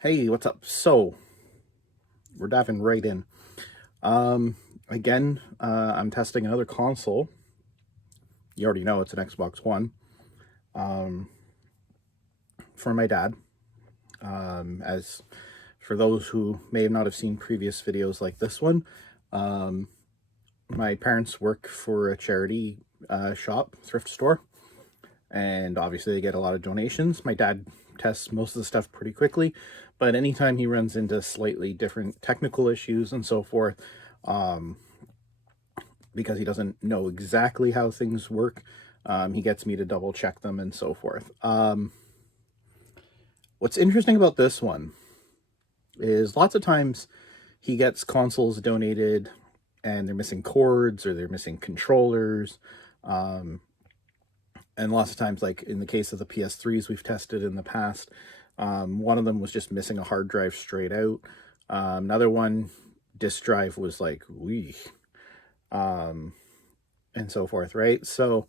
Hey, what's up? So, we're diving right in. Again, I'm testing another console. You already know it's an Xbox One. For my dad. As for those who may not have seen previous videos like this one, my parents work for a charity shop, thrift store, and obviously they get a lot of donations. My dad tests most of the stuff pretty quickly, but anytime he runs into slightly different technical issues and so forth, because he doesn't know exactly how things work, he gets me to double check them and so forth. What's interesting about this one is lots of times he gets consoles donated and they're missing cords or they're missing controllers. And lots of times, like in the case of the PS3s we've tested in the past, one of them was just missing a hard drive straight out. Another one, disk drive was like, wee. And so forth, right? So,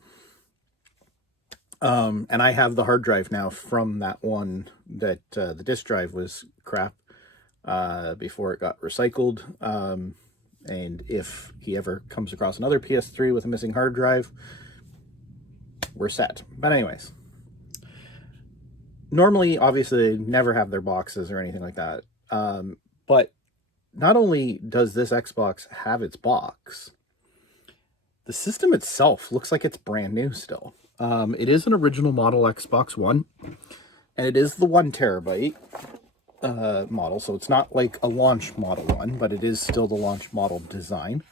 and I have the hard drive now from that one that the disk drive was crap before it got recycled. And if he ever comes across another PS3 with a missing hard drive, we're set. But anyways, normally, obviously, they never have their boxes or anything like that. But not only does this Xbox have its box, the system itself looks like it's brand new still. It is an original model Xbox One, and it is the 1 terabyte model, so it's not like a launch model one, but it is still the launch model design.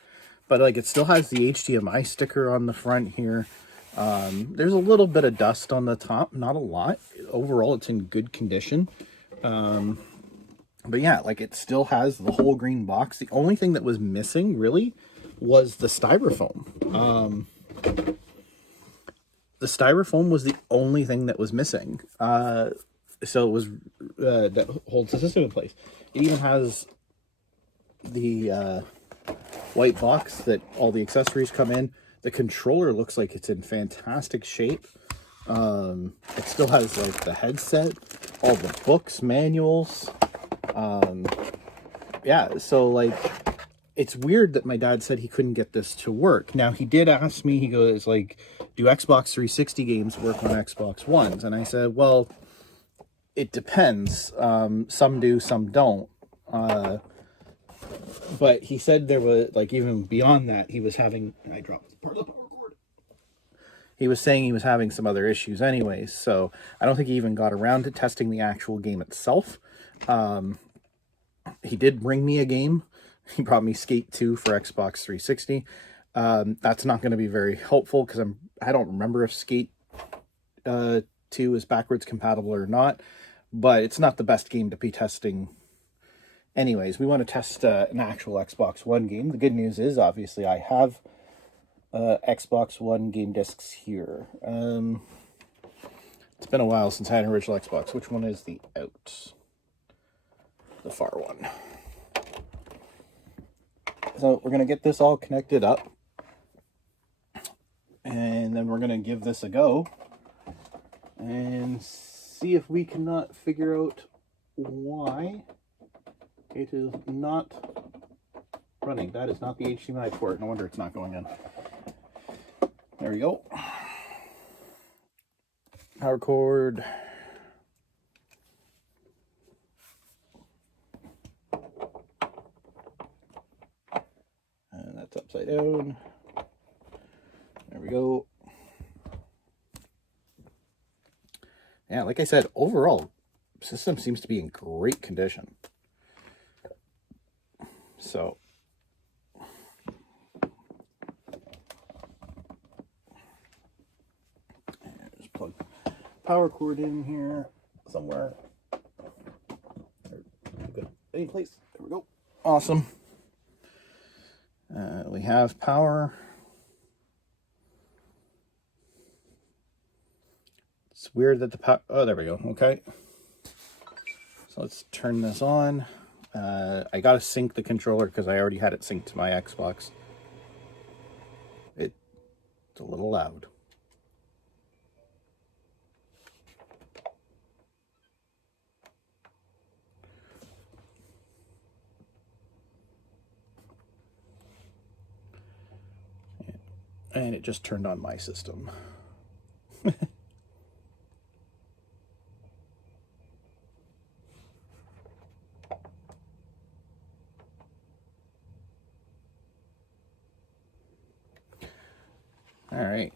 But like, it still has the HDMI sticker on the front here. There's a little bit of dust on the top, not a lot. Overall, it's in good condition. But yeah, like, it still has the whole green box. The only thing that was missing, really, was the styrofoam. The styrofoam was the only thing that was missing. So it was that holds the system in place. It even has the white box that all the accessories come in. The controller looks like it's in fantastic shape. It still has like the headset, all the books, manuals. Yeah, so like, it's weird that my dad said he couldn't get this to work. Now, he did ask me, he goes like, do Xbox 360 games work on Xbox Ones? And I said, well, it depends. Some do, some don't. But he said there was, like, even beyond that, he was having, I dropped part of the power cord. He was saying he was having some other issues anyways, so I don't think he even got around to testing the actual game itself. He did bring me a game. He brought me Skate 2 for Xbox 360. That's not going to be very helpful because I don't remember if Skate 2 is backwards compatible or not, but it's not the best game to be testing. Anyways, we want to test an actual Xbox One game. The good news is, obviously, I have Xbox One game discs here. It's been a while since I had an original Xbox. Which one is the out? The far one. So we're going to get this all connected up. And then we're going to give this a go. And see if we cannot figure out why it is not running. That is not the HDMI port. No wonder it's not going in. There we go. Power cord. And that's upside down. There we go. Yeah, like I said, overall, system seems to be in great condition. So, just plug power cord in here somewhere. Good. Any place. There we go. Awesome. We have power. It's weird that the power... Oh, there we go. Okay. So let's turn this on. I gotta sync the controller because I already had it synced to my Xbox. It's a little loud. And it just turned on my system. All right,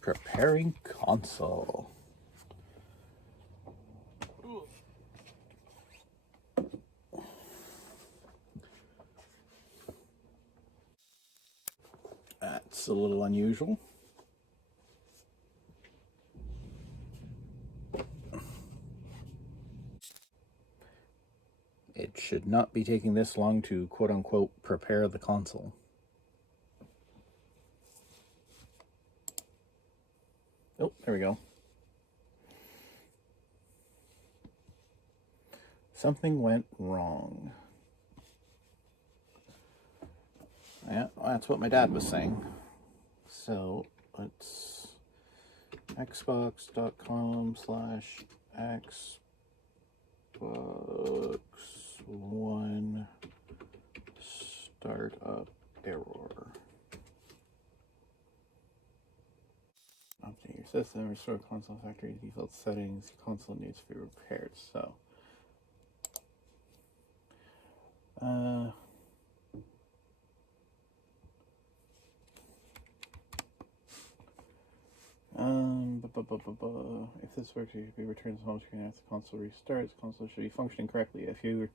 preparing console. That's a little unusual. It should not be taking this long to quote-unquote prepare the console. Oh, there we go. Something went wrong. Yeah, that's what my dad was saying. So let's xbox.com/xbox1 startup error. Update your system, restore console factory default settings. Console needs to be repaired. So, if this works, you should be returned to home screen after the console restarts. Console should be functioning correctly. If you're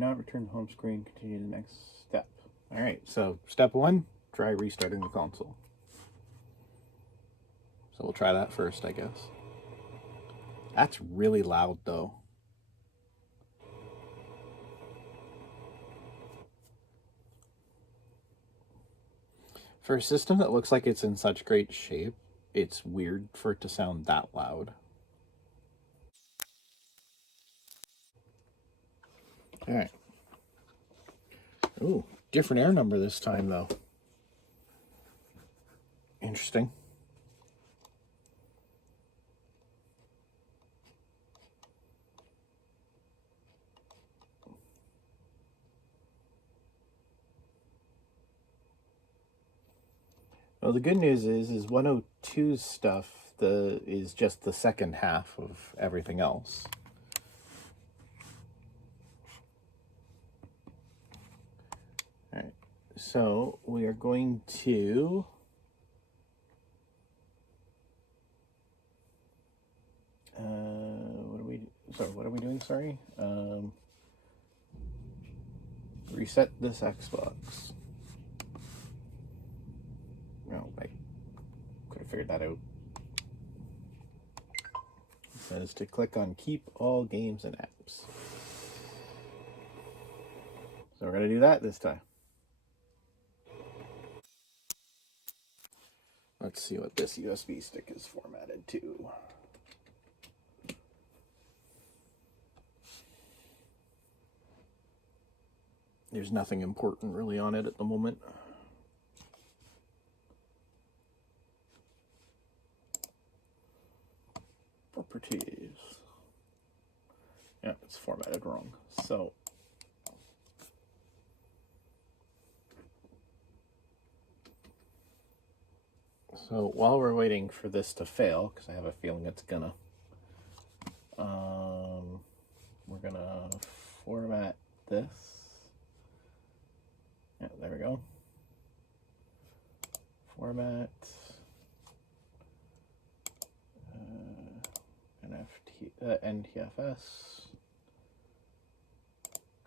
not returned to home screen, continue the next step. All right. So step 1, try restarting the console. So we'll try that first, I guess. That's really loud, though. For a system that looks like it's in such great shape, it's weird for it to sound that loud. All right. Ooh, different air number this time, though. Interesting. Well, the good news is 102's stuff is just the second half of everything else. All right, so we are going to what are we doing? Sorry, reset this Xbox. No, I could have figured that out. It says to click on keep all games and apps. So we're going to do that this time. Let's see what this USB stick is formatted to. There's nothing important really on it at the moment. Properties. Yeah, it's formatted wrong. So while we're waiting for this to fail, because I have a feeling it's gonna, we're gonna format this. Yeah, there we go. Format NTFS.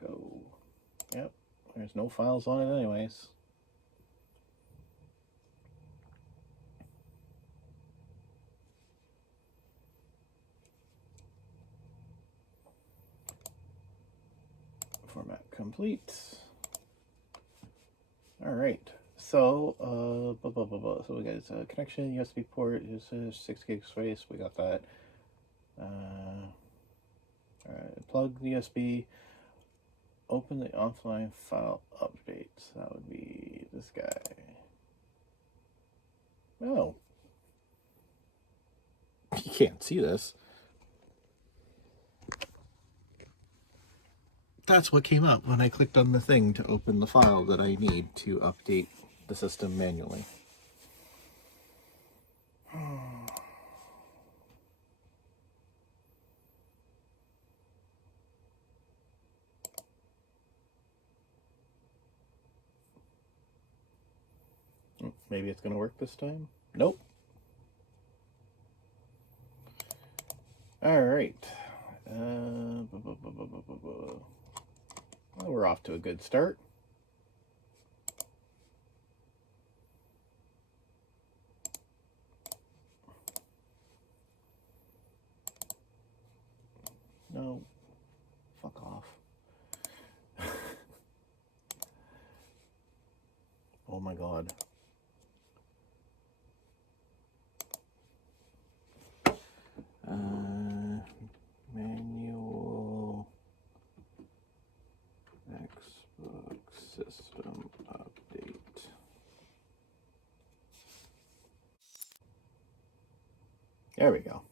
Go. Yep, there's no files on it anyways. Format complete. All right. So, so we got a connection, USB port, is 6 gig space. We got that. All right. Plug the USB. Open the offline file updates. That would be this guy. Oh. You can't see this. That's what came up when I clicked on the thing to open the file that I need to update the system manually. Maybe it's going to work this time. Nope. All right. Well, we're off to a good start. No. Fuck off. Oh my god. Manual Xbox system update. There we go.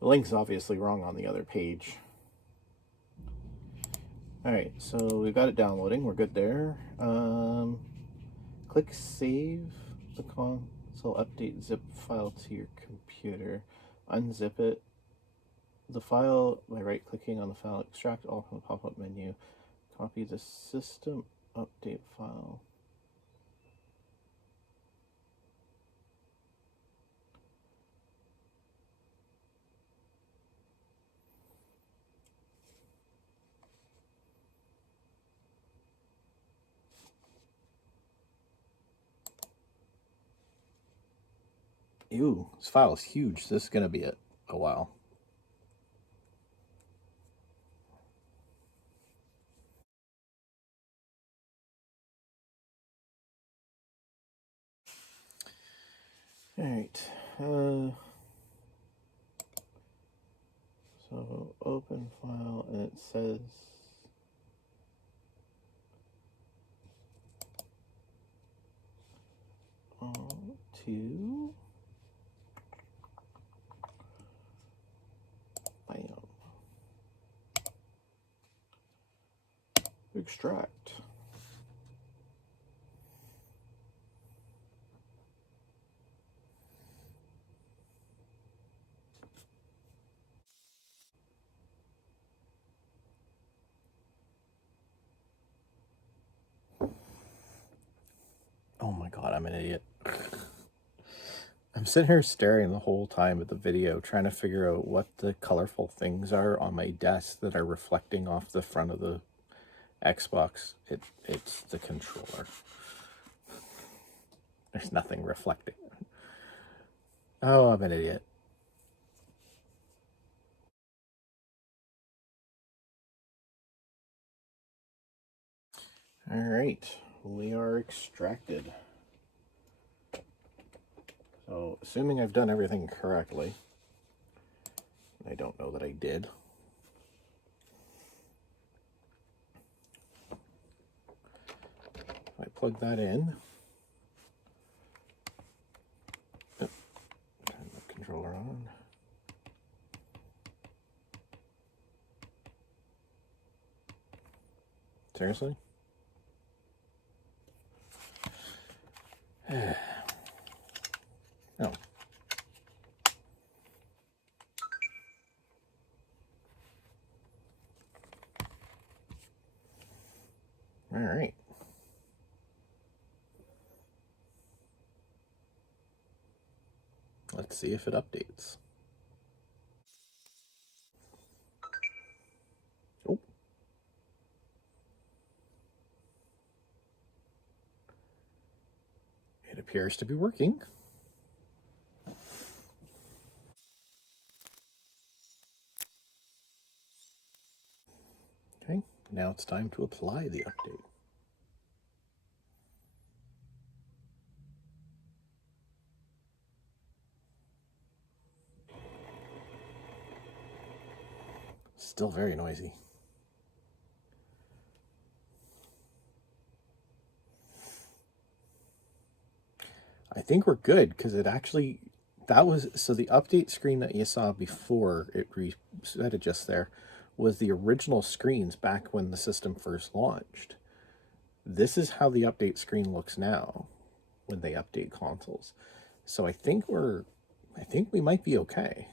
The link's obviously wrong on the other page. Alright, so we've got it downloading. We're good there. Click Save the console update zip file to your computer. Unzip it. The file by right-clicking on the file. Extract all from the pop-up menu. Copy the system update file. Ew, this file is huge. This is going to be a while. All right. So open file, and it says to bam. Extract. Oh my god, I'm an idiot. I'm sitting here staring the whole time at the video, trying to figure out what the colorful things are on my desk that are reflecting off the front of the Xbox. It's the controller. There's nothing reflecting. Oh, I'm an idiot. All right, we are extracted. So, assuming I've done everything correctly, I don't know that I did. I plug that in. Oh, turn the controller on. Seriously? Oh. All right. Let's see if it updates. Oh. It appears to be working. Okay, now it's time to apply the update. Still very noisy. I think we're good because it actually, that was, so the update screen that you saw before it reset it just there was the original screens back when the system first launched. This is how the update screen looks now when they update consoles. So I think we might be okay.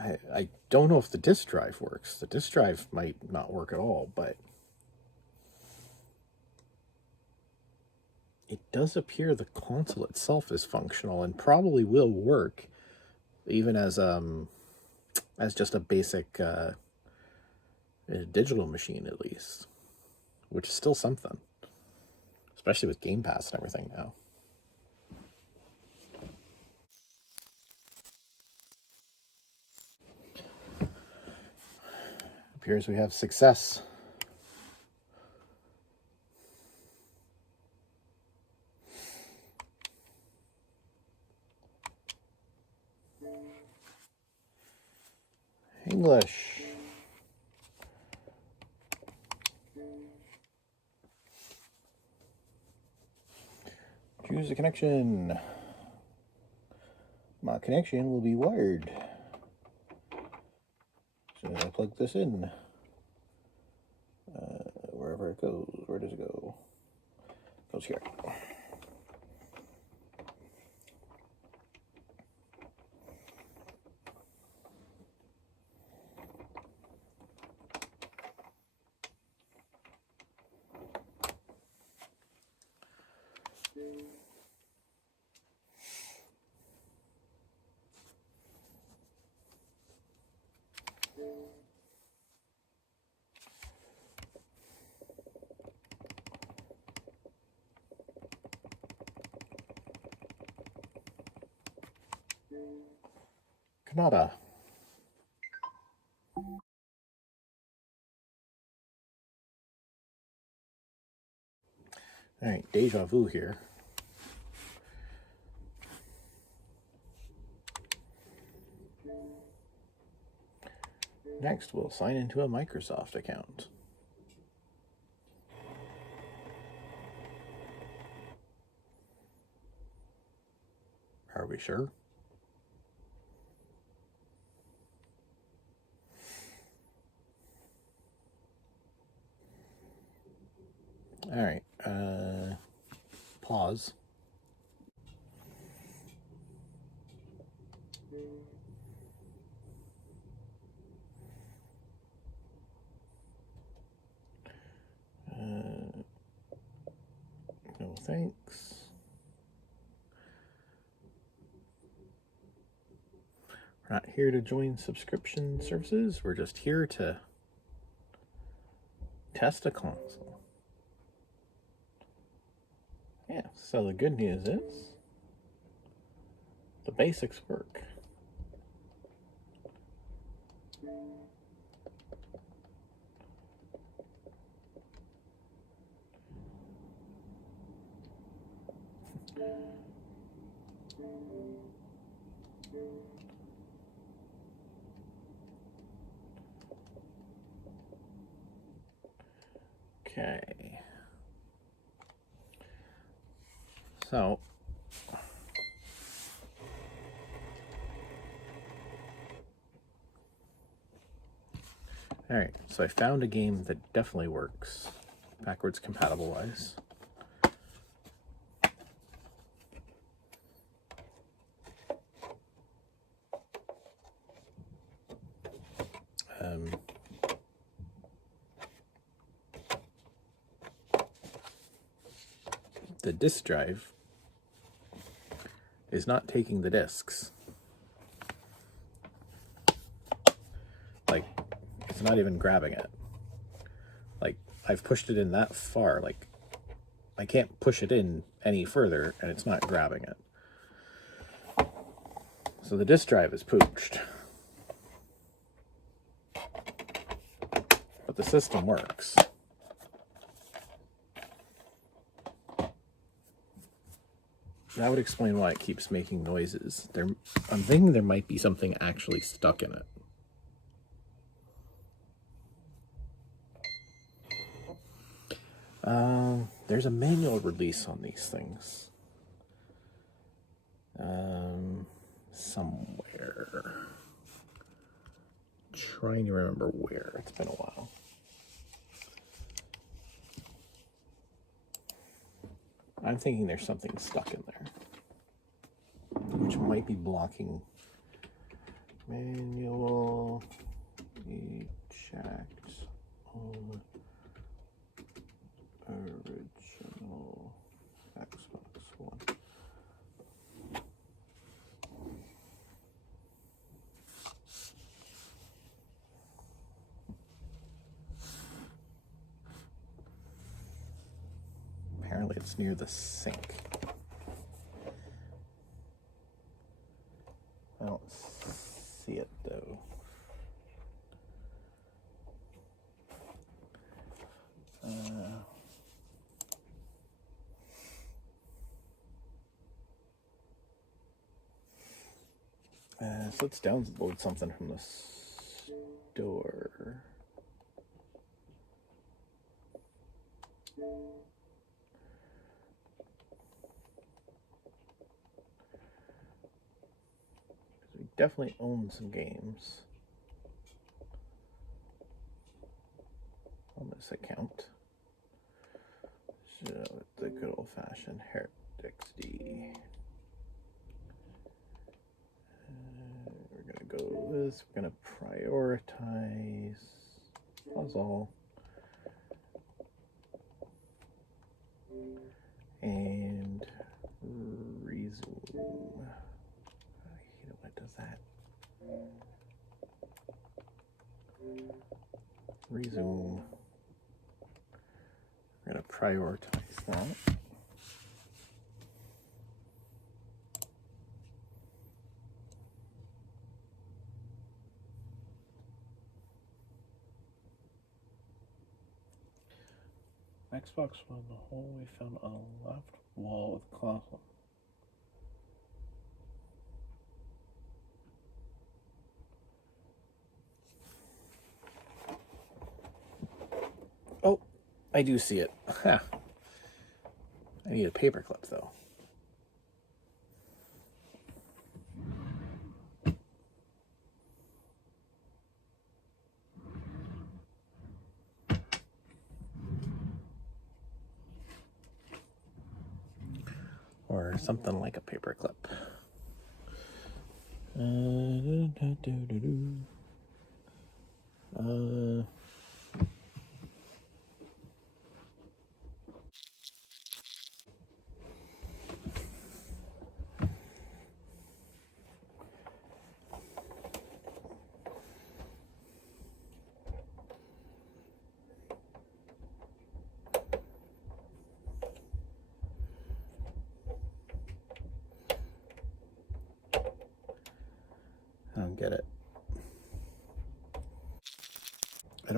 I don't know if the disk drive works. The disk drive might not work at all, but it does appear the console itself is functional and probably will work even as just a basic digital machine, at least, which is still something, especially with Game Pass and everything now. Appears we have success. English. Choose a connection. My connection will be wired. So I plug this in. Wherever it goes. Where does it go? It goes here. Canada. All right, deja vu here. Next, we'll sign into a Microsoft account. Are we sure? All right, pause. No thanks. We're not here to join subscription services. We're just here to test a console. Yeah, so the good news is the basics work. Okay. So, all right, so I found a game that definitely works backwards compatible wise. The disk drive is not taking the discs. Like, it's not even grabbing it. Like, I've pushed it in that far. Like, I can't push it in any further, and it's not grabbing it. So the disk drive is pooched. But the system works. That would explain why it keeps making noises. I'm thinking there might be something actually stuck in it. There's a manual release on these things. Somewhere. Trying to remember where. It's been a while. I'm thinking there's something stuck in there, which might be blocking Manual eject on original Xbox One. Apparently it's near the sink. I don't see it though. So let's download something from the store. We definitely own some games on this account. So the good old-fashioned XD. We're gonna go with this. We're gonna prioritize puzzle and resume. I hate it when it does that. Resume. We're gonna prioritize that. Xbox One, the hole we found on the left wall with console. Oh, I do see it. I need a paper clip though. Or something like a paper clip. I don't get it. I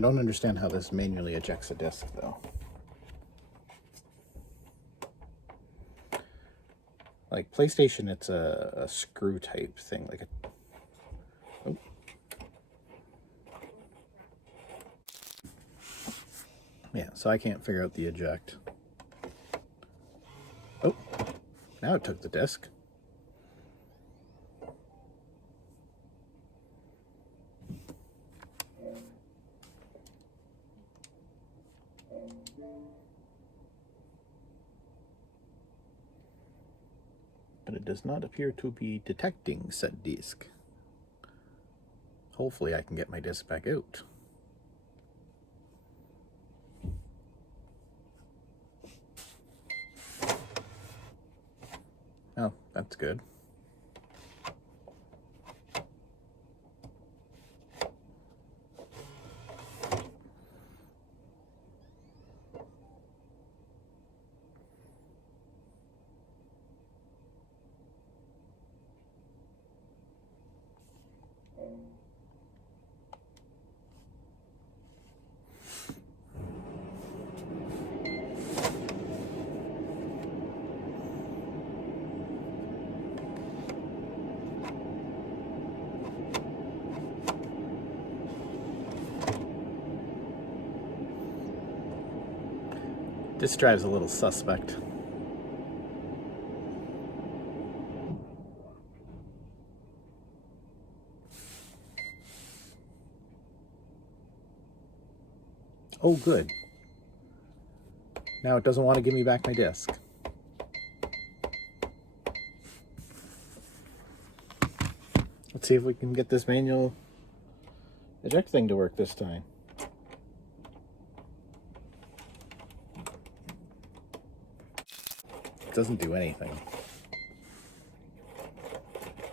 don't understand how this manually ejects a disk though. Like PlayStation, it's a screw type thing, like a oh. Yeah, so I can't figure out the eject. Oh, now it took the disk. But it does not appear to be detecting said disk. Hopefully I can get my disk back out. Oh, that's good. This drive's a little suspect. Oh, good. Now it doesn't want to give me back my disk. Let's see if we can get this manual eject thing to work this time. It doesn't do anything.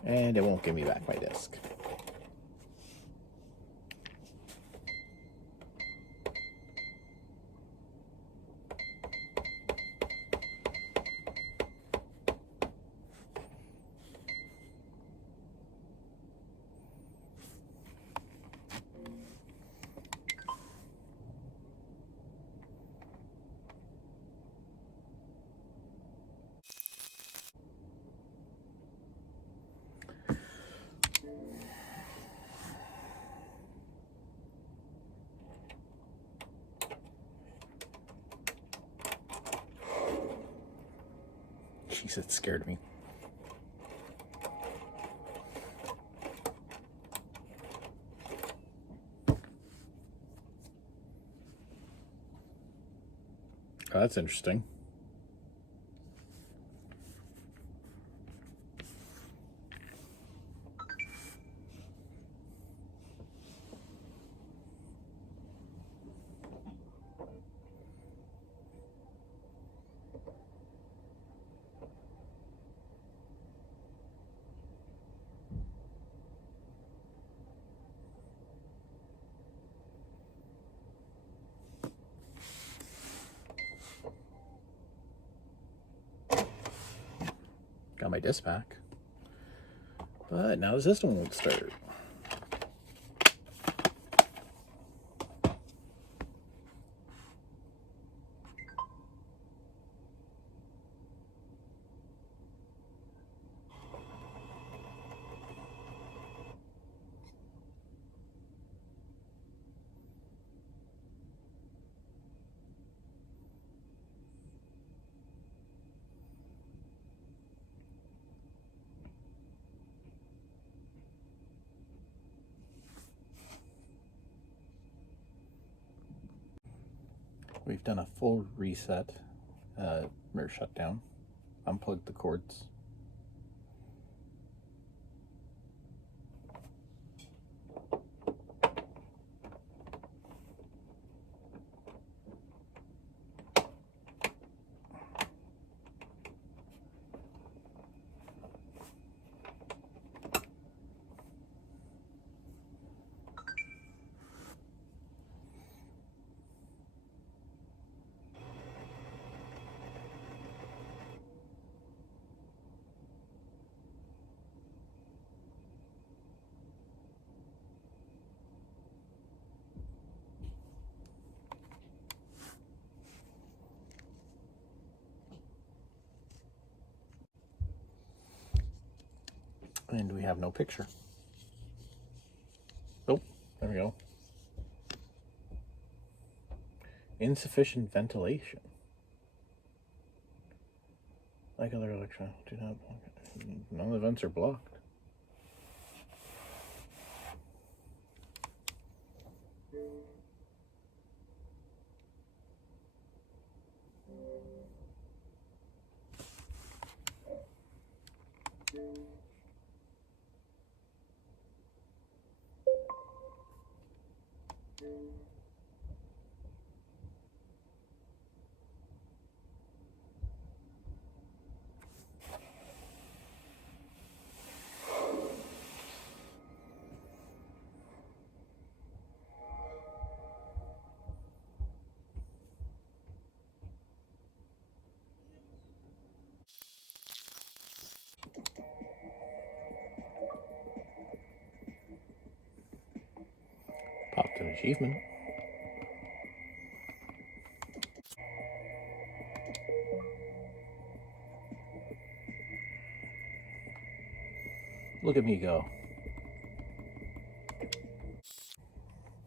And it won't give me back my disc. Jeez, it scared me. Oh, that's interesting. Got my disc back. But now the system won't start. We've done a full reset, mirror shutdown, unplugged the cords. And we have no picture. Oh, there we go. Insufficient ventilation. Like other electronics, do not block it. None of the vents are blocked. Popped an achievement. Look at me go.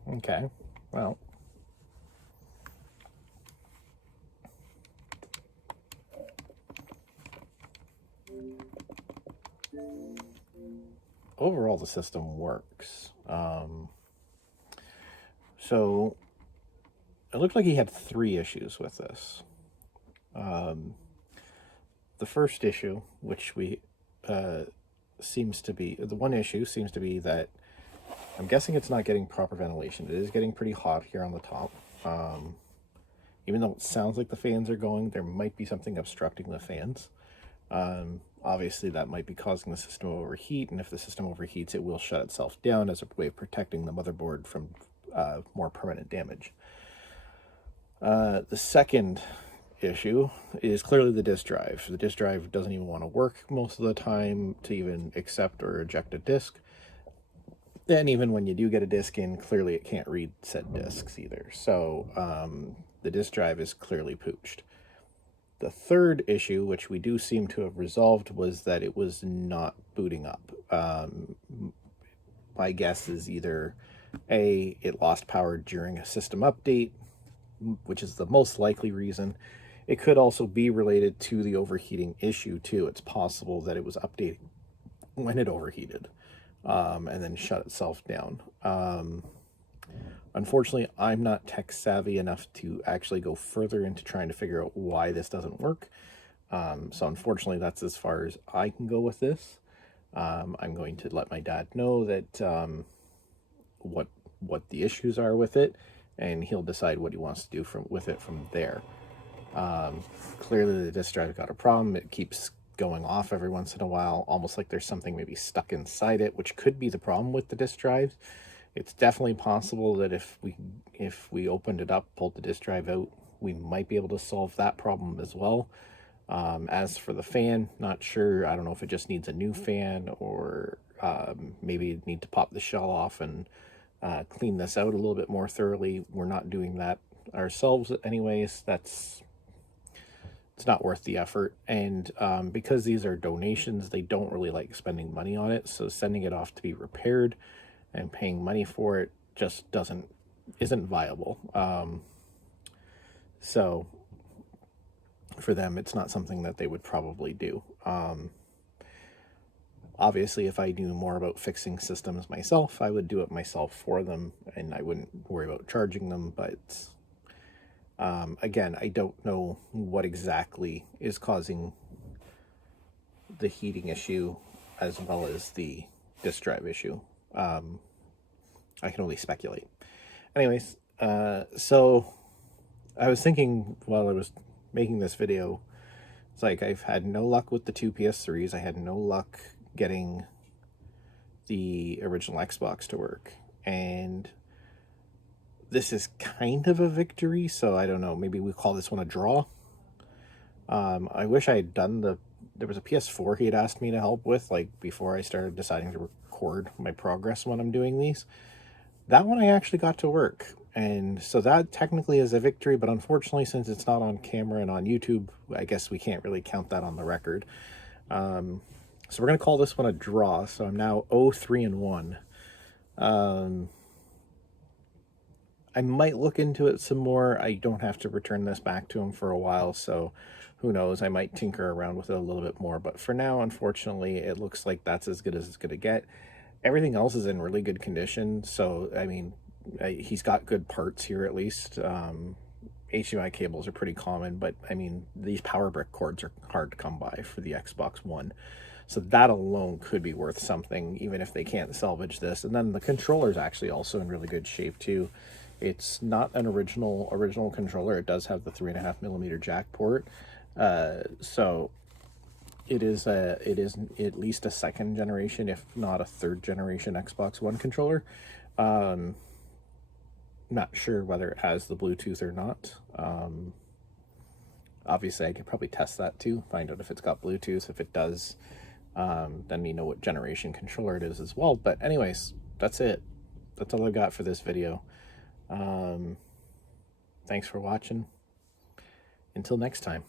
Okay, well. Overall, the system works. So it looked like he had 3 issues with this. The first issue, which we seems to be, the one issue seems to be that I'm guessing it's not getting proper ventilation. It is getting pretty hot here on the top. Even though it sounds like the fans are going, there might be something obstructing the fans. Obviously, that might be causing the system to overheat, and if the system overheats, it will shut itself down as a way of protecting the motherboard from more permanent damage. The second issue is clearly the disk drive. The disk drive doesn't even want to work most of the time to even accept or eject a disk. And even when you do get a disk in, clearly it can't read said disks either. So the disk drive is clearly pooched. The third issue, which we do seem to have resolved, was that it was not booting up. My guess is either A, it lost power during a system update, which is the most likely reason. It could also be related to the overheating issue too. It's possible that it was updating when it overheated and then shut itself down. Unfortunately, I'm not tech savvy enough to actually go further into trying to figure out why this doesn't work. So unfortunately, that's as far as I can go with this. I'm going to let my dad know that what the issues are with it, and he'll decide what he wants to do with it from there. Clearly, the disk drive got a problem. It keeps going off every once in a while, almost like there's something maybe stuck inside it, which could be the problem with the disk drive. It's definitely possible that if we opened it up, pulled the disk drive out, we might be able to solve that problem as well. As for the fan, not sure. I don't know if it just needs a new fan, or maybe need to pop the shell off and clean this out a little bit more thoroughly. We're not doing that ourselves anyways. It's not worth the effort. And because these are donations, they don't really like spending money on it. So sending it off to be repaired and paying money for it just isn't viable. So for them, it's not something that they would probably do. Obviously, if I knew more about fixing systems myself, I would do it myself for them, and I wouldn't worry about charging them. But again, I don't know what exactly is causing the heating issue as well as the disk drive issue. I can only speculate. Anyways, so I was thinking while I was making this video, it's like I've had no luck with the two PS3s. I had no luck getting the original Xbox to work. And this is kind of a victory, so I don't know. Maybe we call this one a draw. I wish I had done there was a PS4 he had asked me to help with, like, before I started deciding to record my progress when I'm doing these. That one I actually got to work, and so that technically is a victory, but unfortunately, since it's not on camera and on YouTube, I guess we can't really count that on the record. So we're going to call this one a draw, so I'm now 0-3-1. I might look into it some more. I don't have to return this back to him for a while, so who knows, I might tinker around with it a little bit more, but for now, unfortunately, it looks like that's as good as it's going to get. Everything else is in really good condition, so I mean, he's got good parts here at least. HDMI cables are pretty common, but I mean, these power brick cords are hard to come by for the Xbox One, so that alone could be worth something, even if they can't salvage this. And then the controller is actually also in really good shape too. It's not an original controller. It does have the 3.5mm jack port, so it is at least a second generation, if not a third generation Xbox One controller. Not sure whether it has the Bluetooth or not. Obviously, I could probably test that too, find out if it's got Bluetooth. If it does, then we know what generation controller it is as well. But anyways, that's it. That's all I've got for this video. Thanks for watching. Until next time.